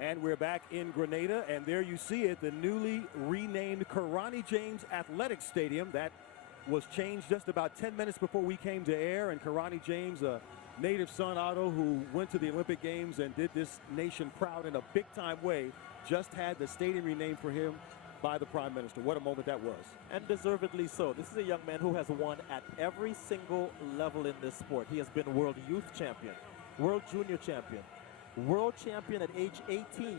And we're back in Grenada, and there you see it, the newly renamed Karani James Athletic Stadium. That was changed just about 10 minutes before we came to air, and Karani James, a native son, Otto, who went to the Olympic Games and did this nation proud in a big-time way, just had the stadium renamed for him by the Prime Minister. What a moment that was. And deservedly so. This is a young man who has won at every single level in this sport. He has been World Youth Champion, World Junior Champion, World Champion at age 18,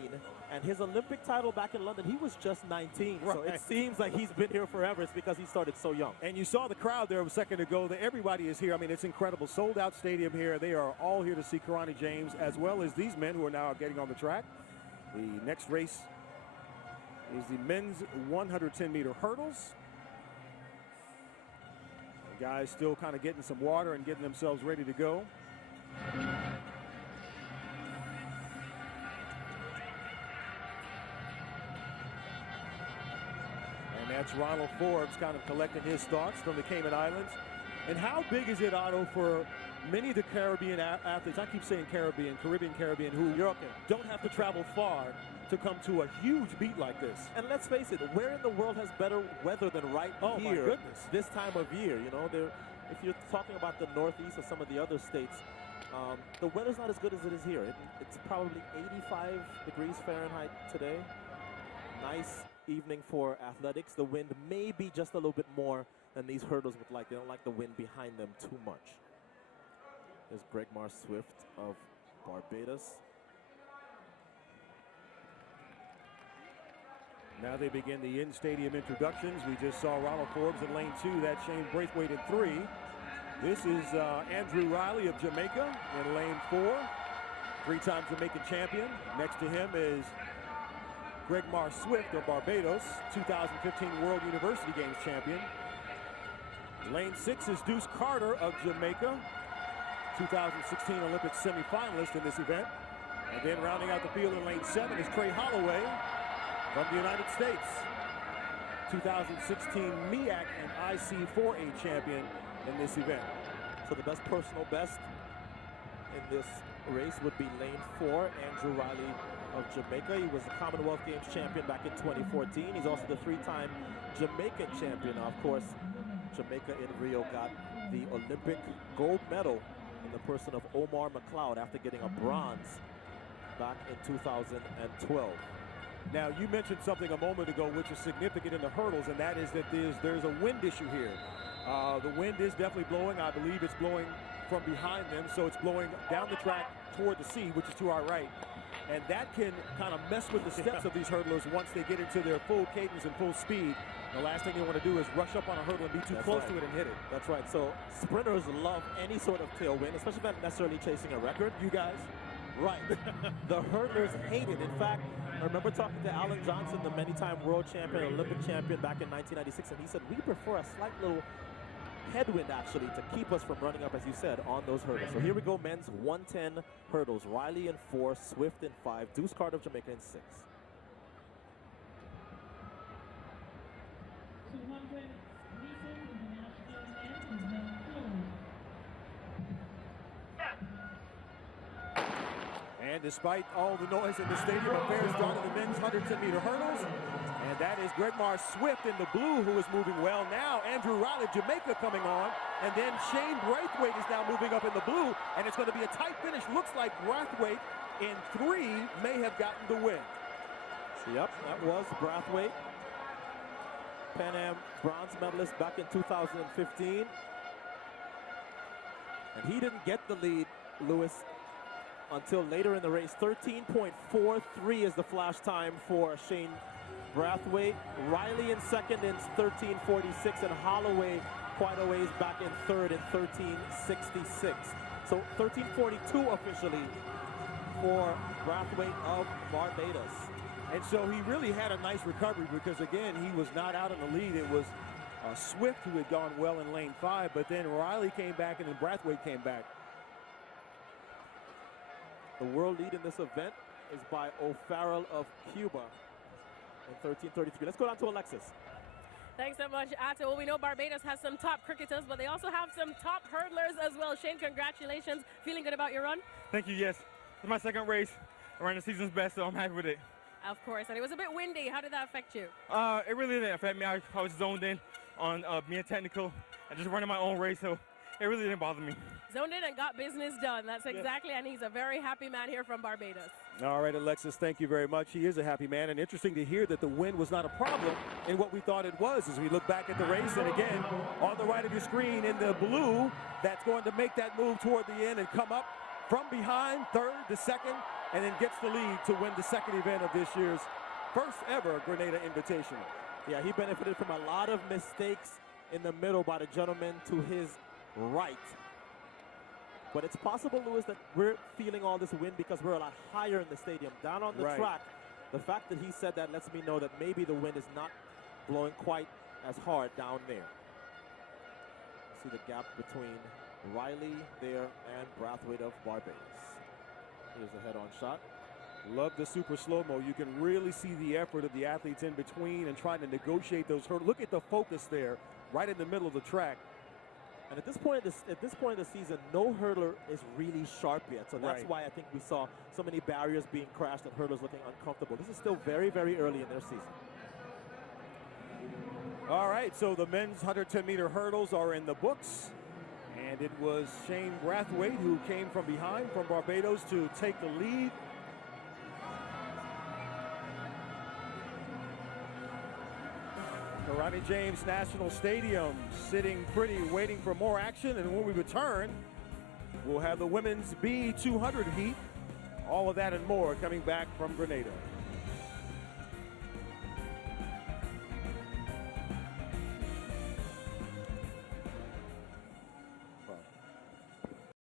and his Olympic title back in London, he was just 19. Right. So it seems like he's been here forever. It's because he started so young. And you saw the crowd there a second ago. Everybody is here. I mean, it's incredible. Sold out stadium here. They are all here to see Karani James, as well as these men who are now getting on the track. The next race is the men's 110-meter hurdles. The guys still kind of getting some water and getting themselves ready to go. That's Ronald Forbes kind of collecting his thoughts from the Cayman Islands. And how big is it, Otto, for many of the Caribbean athletes, I keep saying Caribbean, who don't have to travel far to come to a huge beat like this? And let's face it, where in the world has better weather than right here this time of year? You know, if you're talking about the Northeast or some of the other states, the weather's not as good as it is here. It's probably 85 degrees Fahrenheit today. Nice evening for athletics. The wind may be just a little bit more than these hurdles would like. They don't like the wind behind them too much. There's GREGMAR Swift of Barbados. Now they begin the in-stadium introductions. We just saw Ronald Forbes in lane 2. That's Shane Brathwaite in 3. This is Andrew Riley of Jamaica in lane 4. 3-time Jamaican champion. Next to him is GREGMAR Swift of Barbados, 2015 World University Games champion. Lane 6 is Deuce Carter of Jamaica, 2016 Olympic semifinalist in this event. And then rounding out the field in lane 7 is Trey Holloway from the United States, 2016 MEAC and IC4A champion in this event. So the best personal best in this race would be lane 4, Andrew Riley of Jamaica. He was the Commonwealth Games champion back in 2014. He's also the 3-time Jamaican champion. Now, of course, Jamaica in Rio got the Olympic gold medal in the person of Omar McLeod after getting a bronze back in 2012. Now, you mentioned something a moment ago which is significant in the hurdles, and that is that there's a wind issue here. The wind is definitely blowing. I believe it's blowing from behind them, so it's blowing down the track toward the sea, which is to our right. And that can kind of mess with the steps of these hurdlers once they get into their full cadence and full speed. The last thing they want to do is rush up on a hurdle and be too close to it and hit it. That's right. So sprinters love any sort of tailwind, especially if not necessarily chasing a record. You guys? Right. The hurdlers hate it. In fact, I remember talking to Alan Johnson, the many-time world champion, Olympic champion back in 1996, and he said, we prefer a slight little headwind, actually, to keep us from running up, as you said, on those hurdles. So here we go, men's 110 hurdles. Riley in 4, Swift in 5, Deuce Carter of Jamaica in 6. And despite all the noise in the stadium, affairs done in the men's 110-meter hurdles. And that is GREGMAR Swift in the blue, who is moving well. Now Andrew Riley, Jamaica, coming on. And then Shane Brathwaite is now moving up in the blue. And it's going to be a tight finish. Looks like Brathwaite in 3 may have gotten the win. Yep, that was Brathwaite. Pan Am bronze medalist back in 2015. And he didn't get the lead, Lewis, until later in the race. 13.43 is the flash time for Shane Brathwaite. Riley in second in 13.46, and Holloway quite a ways back in third in 13.66. So 13.42 officially for Brathwaite of Barbados. And so he really had a nice recovery because, again, he was not out in the lead. It was Swift who had gone well in lane 5, but then Riley came back and then Brathwaite came back. The world lead in this event is by O'Farrell of Cuba in 13.33. Let's go down to Alexis. Thanks so much, Ato. Well, we know Barbados has some top cricketers, but they also have some top hurdlers as well. Shane, congratulations. Feeling good about your run? Thank you, yes. It's my second race. ran the season's best, so I'm happy with it. Of course, and it was a bit windy. How did that affect you? It really didn't affect me. I was zoned in on being technical and just running my own race, so it really didn't bother me. Zoned in and got business done. That's exactly, and he's a very happy man here from Barbados. All right, Alexis, thank you very much. He is a happy man, and interesting to hear that the wind was not a problem in what we thought it was as we look back at the race. And again, on the right of your screen in the blue, that's going to make that move toward the end and come up from behind, third to second, and then gets the lead to win the second event of this year's first ever Grenada Invitational. Yeah, he benefited from a lot of mistakes in the middle by the gentleman to his right. But it's possible, Lewis, that we're feeling all this wind because we're a lot higher in the stadium. Down on the track, the fact that he said that lets me know that maybe the wind is not blowing quite as hard down there. See the gap between Riley there and Brathwaite of Barbados. Here's a head-on shot. Love the super slow-mo. You can really see the effort of the athletes in between and trying to negotiate those hurdles. Look at the focus there, right in the middle of the track. And at this point of the season, no hurdler is really sharp yet. So that's why I think we saw so many barriers being crashed and hurdlers looking uncomfortable. This is still very, very early in their season. All right, so the men's 110-meter hurdles are in the books. And it was Shane Brathwaite who came from behind from Barbados to take the lead. Ronnie James National Stadium sitting pretty, waiting for more action. And when we return, we'll have the women's B200 heat. All of that and more coming back from Grenada.